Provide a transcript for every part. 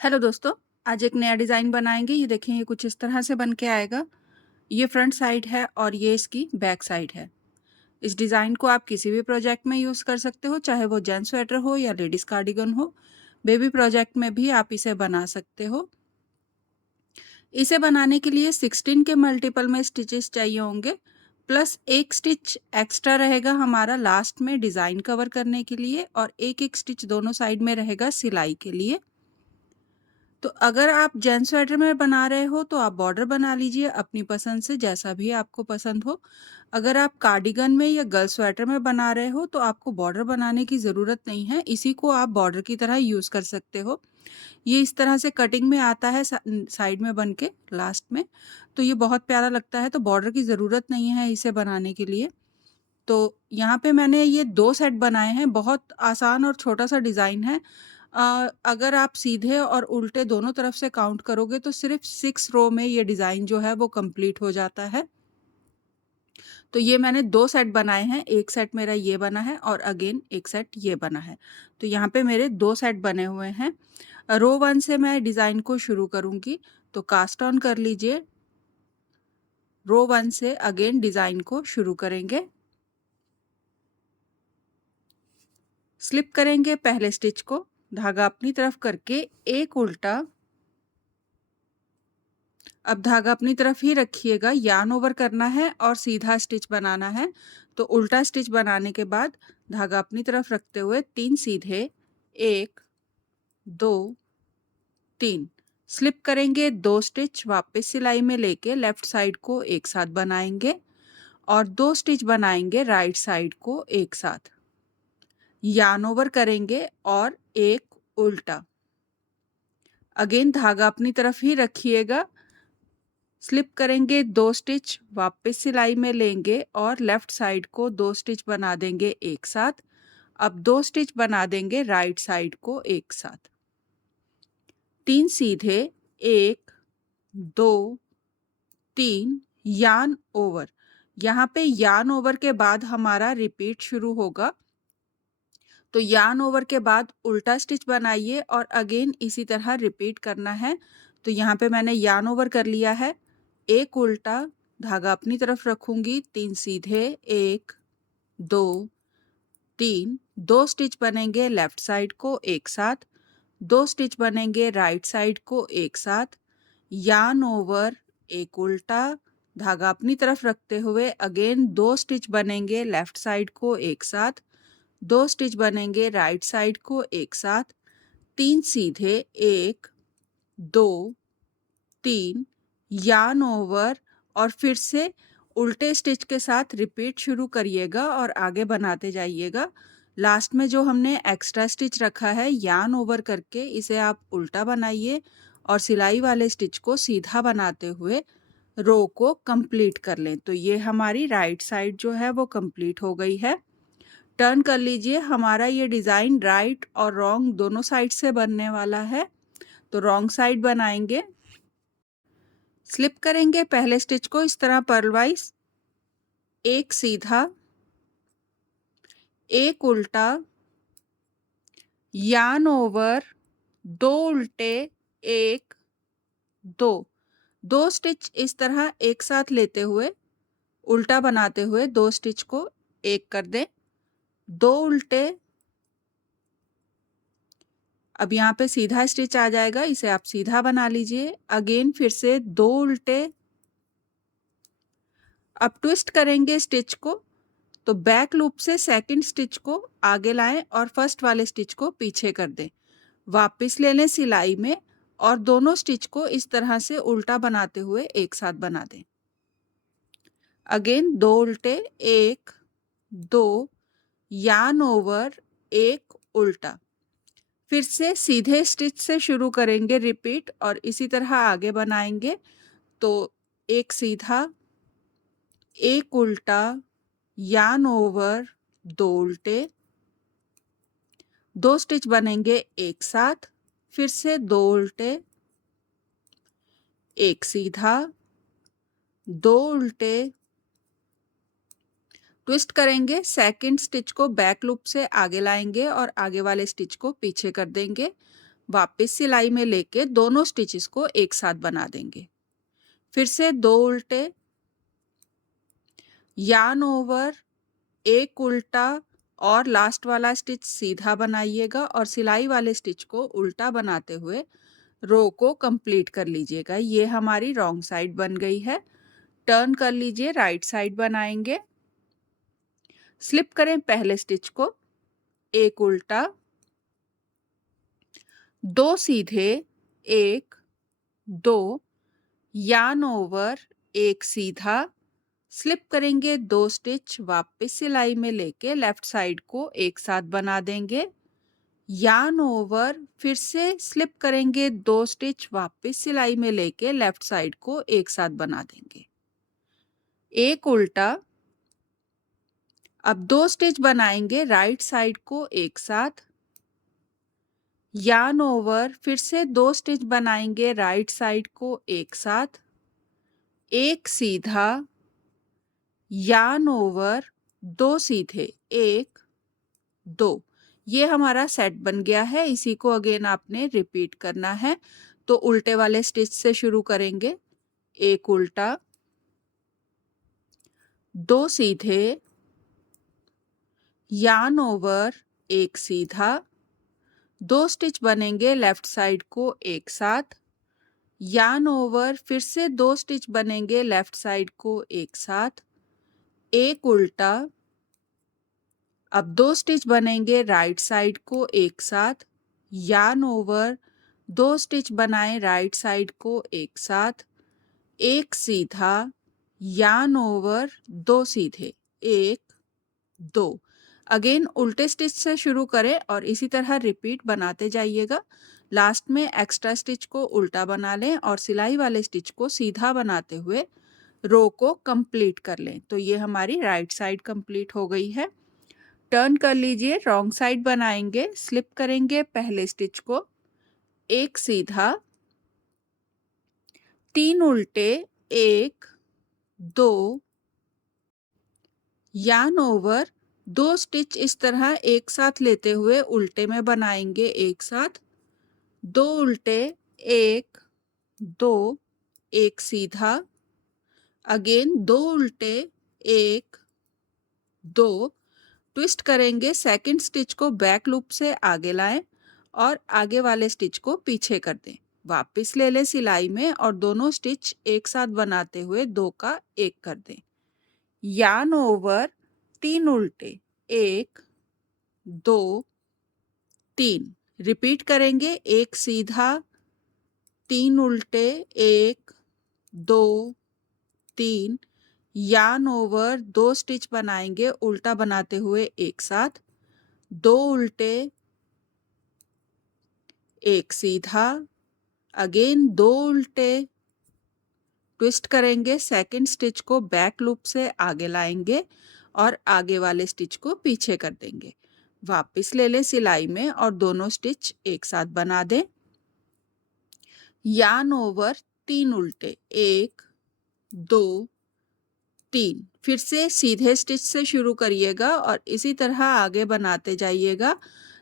Hello दोस्तों, आज एक नया डिज़ाइन बनाएँगे। ये देखें, ये कुछ इस तरह से बन के आएगा। ये फ्रंट साइड है और ये इसकी बैक साइड है। इस डिज़ाइन को आप किसी भी प्रोजेक्ट में यूज़ कर सकते हो, चाहे वो जेंट्स स्वेटर हो या लेडीज़ कार्डिगन हो। बेबी प्रोजेक्ट में भी आप इसे बना सकते हो। इसे बनाने के लिए 16 के मल्टीपल में स्टिचेस चाहिए होंगे, प्लस 1 स्टिच एक्स्ट्रा रहेगा हमारा लास्ट में डिज़ाइन कवर करने के लिए, और 1-1 स्टिच दोनों साइड में रहेगा सिलाई के लिए। तो अगर आप जेंट्स स्वेटर में बना रहे हो तो आप बॉर्डर बना लीजिए अपनी पसंद से, जैसा भी आपको पसंद हो। अगर आप कार्डिगन में या गर्ल स्वेटर में बना रहे हो तो आपको बॉर्डर बनाने की ज़रूरत नहीं है, इसी को आप बॉर्डर की तरह यूज़ कर सकते हो। ये इस तरह से कटिंग में आता है साइड में बन के लास्ट में, तो ये बहुत प्यारा लगता है। तो बॉर्डर की ज़रूरत नहीं है इसे बनाने के लिए। तो यहाँ पे मैंने ये 2 सेट बनाए हैं, बहुत आसान और छोटा-सा डिज़ाइन है। अगर आप सीधे और उल्टे दोनों तरफ से काउंट करोगे तो सिर्फ़ 6 रो में ये डिज़ाइन जो है वो कंप्लीट हो जाता है। तो ये मैंने 2 सेट बनाए हैं, 1 सेट मेरा ये बना है और अगेन 1 सेट ये बना है। तो यहाँ पे मेरे 2 सेट बने हुए हैं। रो 1 से मैं डिज़ाइन को शुरू करूँगी, तो कास्ट ऑन कर लीजिए। रो 1 से अगेन डिज़ाइन को शुरू करेंगे। स्लिप करेंगे पहले स्टिच को, धागा अपनी तरफ करके एक उल्टा। अब धागा अपनी तरफ ही रखिएगा, यार्न ओवर करना है और सीधा स्टिच बनाना है। तो उल्टा स्टिच बनाने के बाद धागा अपनी तरफ रखते हुए 3 सीधे, 1, 2, 3 स्लिप करेंगे, 2 स्टिच वापस सिलाई में लेके लेफ्ट साइड को एक साथ बनाएंगे और 2 स्टिच बनाएंगे राइट साइड को एक साथ। यार्न ओवर करेंगे और एक उल्टा। अगेन धागा अपनी तरफ ही रखिएगा, स्लिप करेंगे, 2 स्टिच वापस सिलाई में लेंगे और लेफ्ट साइड को 2 स्टिच बना देंगे एक साथ। अब 2 स्टिच बना देंगे राइट साइड को एक साथ। 3 सीधे, 1, 2, 3 यार्न ओवर। यहाँ पे यार्न ओवर के बाद हमारा रिपीट शुरू होगा। तो यार्न ओवर के बाद उल्टा स्टिच बनाइए और अगेन इसी तरह रिपीट करना है। तो यहाँ पे मैंने यार्न ओवर कर लिया है, एक उल्टा, धागा अपनी तरफ रखूंगी, 3 सीधे, 1, 2, 3 2 स्टिच बनेंगे लेफ्ट साइड को एक साथ, 2 स्टिच बनेंगे राइट साइड को एक साथ। यार्न ओवर, एक उल्टा, धागा अपनी तरफ रखते हुए अगेन 2 स्टिच बनेंगे लेफ्ट साइड को एक साथ, 2 स्टिच बनेंगे राइट साइड को एक साथ। 3 सीधे, 1, 2, 3 यार्न ओवर और फिर से उल्टे स्टिच के साथ रिपीट शुरू करिएगा और आगे बनाते जाइएगा। लास्ट में जो हमने एक्स्ट्रा स्टिच रखा है यार्न ओवर करके, इसे आप उल्टा बनाइए और सिलाई वाले स्टिच को सीधा बनाते हुए रो को कंप्लीट कर लें। तो ये हमारी राइट साइड जो है वो कंप्लीट हो गई है। टर्न कर लीजिए, हमारा ये डिज़ाइन राइट और रॉन्ग दोनों साइड से बनने वाला है। तो रॉन्ग साइड बनाएंगे, स्लिप करेंगे पहले स्टिच को इस तरह पर्लवाइज, एक सीधा, एक उल्टा, यार्न ओवर, 2 उल्टे, 1, 2 2 स्टिच इस तरह एक साथ लेते हुए उल्टा बनाते हुए 2 स्टिच को एक कर दें, 2 उल्टे। अब यहाँ पे सीधा स्टिच आ जाएगा, इसे आप सीधा बना लीजिए। अगेन फिर से 2 उल्टे। अब ट्विस्ट करेंगे स्टिच को, तो बैक लूप से सेकंड स्टिच को आगे लाएं और फर्स्ट वाले स्टिच को पीछे कर दें। वापस ले लें सिलाई में और दोनों स्टिच को इस तरह से उल्टा बनाते हुए एक साथ बना दें। अगेन 2 उल्टे, 1, 2 यार्न ओवर, एक उल्टा। फिर से सीधे स्टिच से शुरू करेंगे रिपीट और इसी तरह आगे बनाएंगे। तो एक सीधा, एक उल्टा, यार्न ओवर, 2 उल्टे, 2 स्टिच बनेंगे एक साथ, फिर से 2 उल्टे, एक सीधा, 2 उल्टे, ट्विस्ट करेंगे, सेकंड स्टिच को बैक लूप से आगे लाएंगे और आगे वाले स्टिच को पीछे कर देंगे। वापस सिलाई में लेके दोनों स्टिचेस को एक साथ बना देंगे। फिर से 2 उल्टे, यार्न ओवर, एक उल्टा और लास्ट वाला स्टिच सीधा बनाइएगा और सिलाई वाले स्टिच को उल्टा बनाते हुए रो को कंप्लीट कर लीजिएगा। ये हमारी रॉन्ग साइड बन गई है। टर्न कर लीजिए, राइट साइड बनाएंगे। स्लिप करें पहले स्टिच को, एक उल्टा, 2 सीधे, 1 2, यार्न ओवर, एक सीधा, स्लिप करेंगे 2 स्टिच, वापस सिलाई में लेके लेफ्ट साइड को एक साथ बना देंगे। यार्न ओवर, फिर से स्लिप करेंगे 2 स्टिच, वापस सिलाई में लेके लेफ्ट साइड को एक साथ बना देंगे। एक उल्टा, अब 2 स्टिच बनाएंगे राइट साइड को एक साथ, यार्न ओवर, फिर से 2 स्टिच बनाएंगे राइट साइड को एक साथ, एक सीधा, यार्न ओवर, 2 सीधे, 1 2। ये हमारा सेट बन गया है। इसी को अगेन आपने रिपीट करना है। तो उल्टे वाले स्टिच से शुरू करेंगे, एक उल्टा, 2 सीधे, यार्न ओवर, एक सीधा, 2 स्टिच बनेंगे लेफ्ट साइड को एक साथ, यार्न ओवर, फिर से 2 स्टिच बनेंगे लेफ्ट साइड को एक साथ, एक उल्टा, अब 2 स्टिच बनेंगे राइट साइड को एक साथ, यार्न ओवर, 2 स्टिच बनाएं राइट साइड को एक साथ, एक सीधा, यार्न ओवर, 2 सीधे, 1 2। अगेन उल्टे स्टिच से शुरू करें और इसी तरह रिपीट बनाते जाइएगा। लास्ट में एक्स्ट्रा स्टिच को उल्टा बना लें और सिलाई वाले स्टिच को सीधा बनाते हुए रो को कंप्लीट कर लें। तो ये हमारी राइट साइड कंप्लीट हो गई है। टर्न कर लीजिए, रॉन्ग साइड बनाएंगे। स्लिप करेंगे पहले स्टिच को, एक सीधा, 3 उल्टे, 1 2, यार्न ओवर, 2 स्टिच इस तरह एक साथ लेते हुए उल्टे में बनाएंगे एक साथ, 2 उल्टे, 1 2, एक सीधा, अगेन 2 उल्टे, 1 2, ट्विस्ट करेंगे, सेकंड स्टिच को बैक लूप से आगे लाएं और आगे वाले स्टिच को पीछे कर दें। वापस ले लें सिलाई में और दोनों स्टिच एक साथ बनाते हुए 2 का 1 कर दें। यार्न ओवर, 3 उल्टे, 1 2 3, रिपीट करेंगे, एक सीधा, 3 उल्टे, 1 2 3, यार्न ओवर, 2 स्टिच बनाएंगे उल्टा बनाते हुए एक साथ, 2 उल्टे, एक सीधा, अगेन 2 उल्टे, ट्विस्ट करेंगे, सेकंड स्टिच को बैक लूप से आगे लाएंगे और आगे वाले स्टिच को पीछे कर देंगे। वापस ले लें सिलाई में और दोनों स्टिच एक साथ बना दें। यार्न ओवर, 3 उल्टे, 1 2 3, फिर से सीधे स्टिच से शुरू करिएगा और इसी तरह आगे बनाते जाइएगा।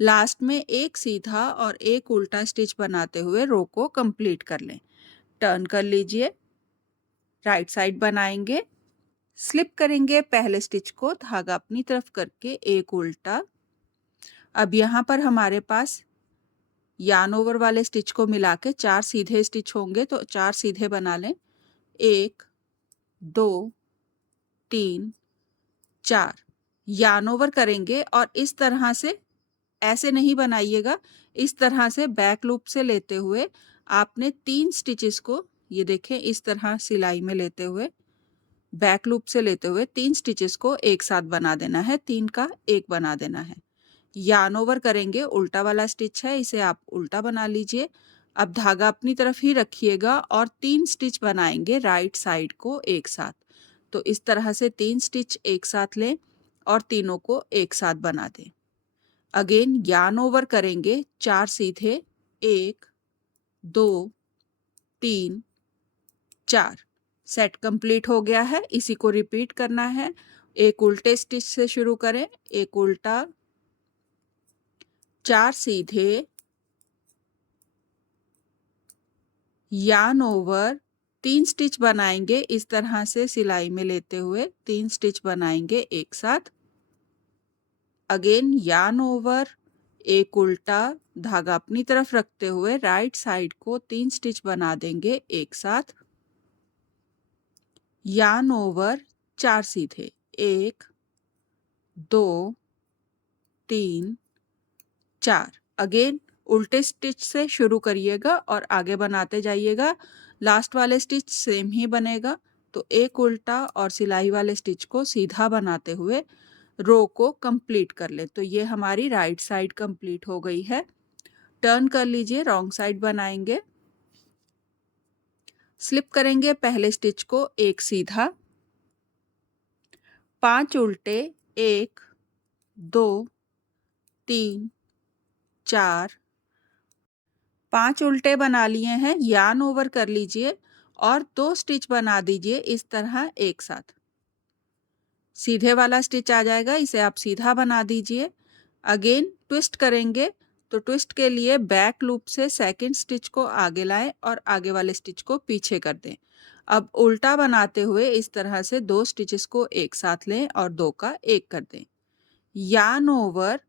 लास्ट में एक सीधा और एक उल्टा स्टिच बनाते हुए रो को कंप्लीट कर लें। टर्न कर लीजिए, राइट साइड बनाएंगे। स्लिप करेंगे पहले स्टिच को, धागा अपनी तरफ करके एक उल्टा। अब यहाँ पर हमारे पास यार्न ओवर वाले स्टिच को मिला के 4 सीधे स्टिच होंगे, तो 4 सीधे बना लें, 1 2 3 4। यार्न ओवर करेंगे और इस तरह से, ऐसे नहीं बनाइएगा, इस तरह से बैक लूप से लेते हुए आपने 3 स्टिचेस को, ये देखें, इस तरह सिलाई में लेते हुए, बैक लूप से लेते हुए 3 स्टिचेस को एक साथ बना देना है, 3 का 1 बना देना है। यार्न ओवर करेंगे, उल्टा वाला स्टिच है, इसे आप उल्टा बना लीजिए। अब धागा अपनी तरफ ही रखिएगा और 3 स्टिच बनाएंगे राइट साइड को एक साथ। तो इस तरह से 3 स्टिच एक साथ लें और तीनों को एक साथ बना दें। अगेन यार्न ओवर करेंगे, 4 सीधे, 1 2 3 4। सेट कंप्लीट हो गया है। इसी को रिपीट करना है। एक उल्टे स्टिच से शुरू करें, एक उल्टा, 4 सीधे, यार्न ओवर 3 स्टिच बनाएंगे, इस तरह से सिलाई में लेते हुए 3 स्टिच बनाएंगे एक साथ। अगेन यार्न ओवर, एक उल्टा, धागा अपनी तरफ रखते हुए राइट साइड को 3 स्टिच बना देंगे एक साथ। यार्न ओवर 4 सीधे, 1 2 3 4। अगेन उल्टे स्टिच से शुरू करिएगा और आगे बनाते जाइएगा। लास्ट वाले स्टिच सेम ही बनेगा, तो एक उल्टा और सिलाई वाले स्टिच को सीधा बनाते हुए रो को कंप्लीट कर ले। तो ये हमारी राइट साइड कंप्लीट हो गई है। टर्न कर लीजिए, रॉन्ग साइड बनाएंगे। स्लिप करेंगे पहले स्टिच को एक सीधा, 5 उल्टे, 1 2 3 4 5 उल्टे बना लिए हैं। यार्न ओवर कर लीजिए और 2 स्टिच बना दीजिए इस तरह एक साथ। सीधे वाला स्टिच आ जाएगा, इसे आप सीधा बना दीजिए। अगेन ट्विस्ट करेंगे, तो ट्विस्ट के लिए बैक लूप से सेकंड स्टिच को आगे लाएं और आगे वाले स्टिच को पीछे कर दें। अब उल्टा बनाते हुए इस तरह से 2 स्टिचेस को एक साथ लें और 2 का 1 कर दें। यार्न ओवर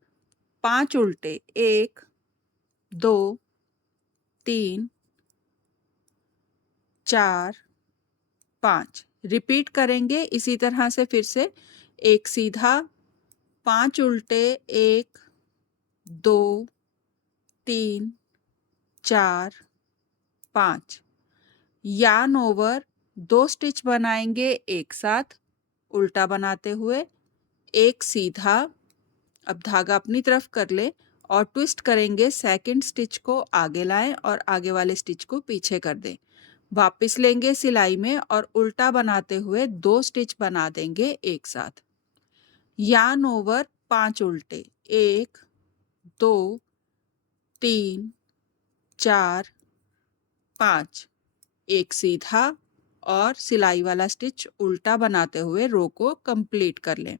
5 उल्टे, 1 2 3 4 5। रिपीट करेंगे इसी तरह से फिर से। एक सीधा, 5 उल्टे, 1 2 3 4 5। यार्न ओवर 2 स्टिच बनाएंगे एक साथ उल्टा बनाते हुए, एक सीधा। अब धागा अपनी तरफ कर ले और ट्विस्ट करेंगे, सेकंड स्टिच को आगे लाएं और आगे वाले स्टिच को पीछे कर दें। वापस लेंगे सिलाई में और उल्टा बनाते हुए 2 स्टिच बना देंगे एक साथ। यार्न ओवर 5 उल्टे, 1 2 3 4 5। एक सीधा और सिलाई वाला स्टिच उल्टा बनाते हुए रो को कंप्लीट कर लें।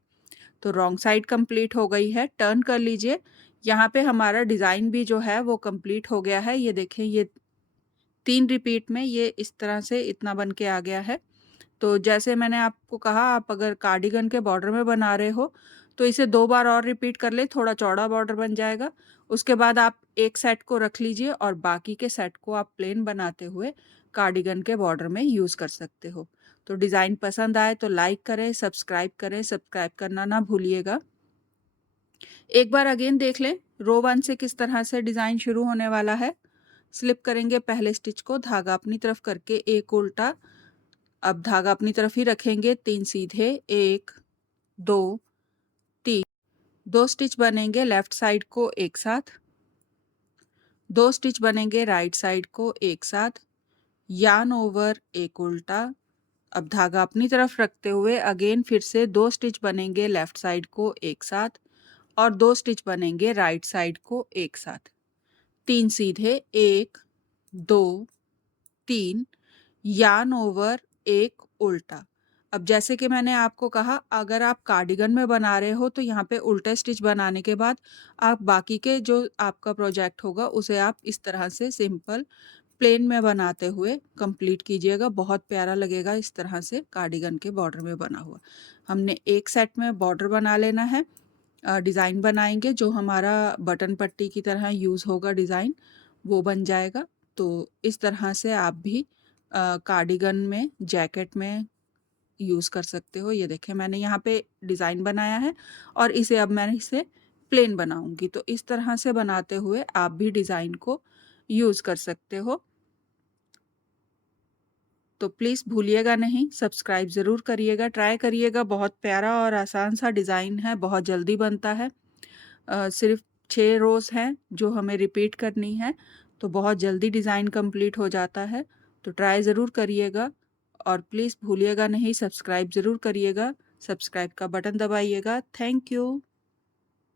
तो रॉन्ग साइड कंप्लीट हो गई है। टर्न कर लीजिए। यहाँ पे हमारा डिज़ाइन भी जो है वो कंप्लीट हो गया है। ये देखें, ये 3 रिपीट में ये इस तरह से इतना बन के आ गया है। तो जैसे मैंने आपको कहा, आप अगर कार्डिगन के बॉर्डर में बना रहे हो तो इसे 2 बार और रिपीट कर ले, थोड़ा चौड़ा बॉर्डर बन जाएगा। उसके बाद आप एक सेट को रख लीजिए और बाकी के सेट को आप प्लेन बनाते हुए कार्डिगन के बॉर्डर में यूज़ कर सकते हो। तो डिज़ाइन पसंद आए तो लाइक करें, सब्सक्राइब करना ना भूलिएगा। एक बार अगेन देख लें, रो 1 से किस तरह से डिज़ाइन शुरू होने वाला है। स्लिप करेंगे पहले स्टिच को, धागा अपनी तरफ करके एक उल्टा। अब धागा अपनी तरफ ही रखेंगे, 3 सीधे, 1 2 3। 2 स्टिच बनेंगे लेफ्ट साइड को एक साथ, 2 स्टिच बनेंगे राइट साइड को एक साथ। यार्न ओवर, एक उल्टा। अब धागा अपनी तरफ रखते हुए अगेन फिर से 2 स्टिच बनेंगे लेफ्ट साइड को एक साथ और 2 स्टिच बनेंगे राइट साइड को एक साथ। 3 सीधे, 1 2 3। यार्न ओवर, एक उल्टा। अब जैसे कि मैंने आपको कहा, अगर आप कार्डिगन में बना रहे हो तो यहाँ पे उल्टा स्टिच बनाने के बाद आप बाकी के जो आपका प्रोजेक्ट होगा उसे आप इस तरह से सिंपल प्लेन में बनाते हुए कंप्लीट कीजिएगा। बहुत प्यारा लगेगा इस तरह से कार्डिगन के बॉर्डर में बना हुआ। हमने एक सेट में बॉर्डर बना लेना है। डिज़ाइन बनाएंगे जो हमारा बटन पट्टी की तरह यूज़ होगा, डिज़ाइन वो बन जाएगा। तो इस तरह से आप भी कार्डिगन में, जैकेट में यूज़ कर सकते हो। ये देखें, मैंने यहाँ पे डिज़ाइन बनाया है और मैं इसे प्लेन बनाऊंगी। तो इस तरह से बनाते हुए आप भी डिज़ाइन को यूज़ कर सकते हो। तो प्लीज़ भूलिएगा नहीं, सब्सक्राइब ज़रूर करिएगा, ट्राई करिएगा। बहुत प्यारा और आसान सा डिज़ाइन है, बहुत जल्दी बनता है। सिर्फ 6 रोज़ हैं जो हमें रिपीट करनी है, तो बहुत जल्दी डिज़ाइन कंप्लीट हो जाता है। तो ट्राई ज़रूर करिएगा और प्लीज़ भूलिएगा नहीं, सब्सक्राइब ज़रूर करिएगा। सब्सक्राइब का बटन दबाइएगा। Thank you.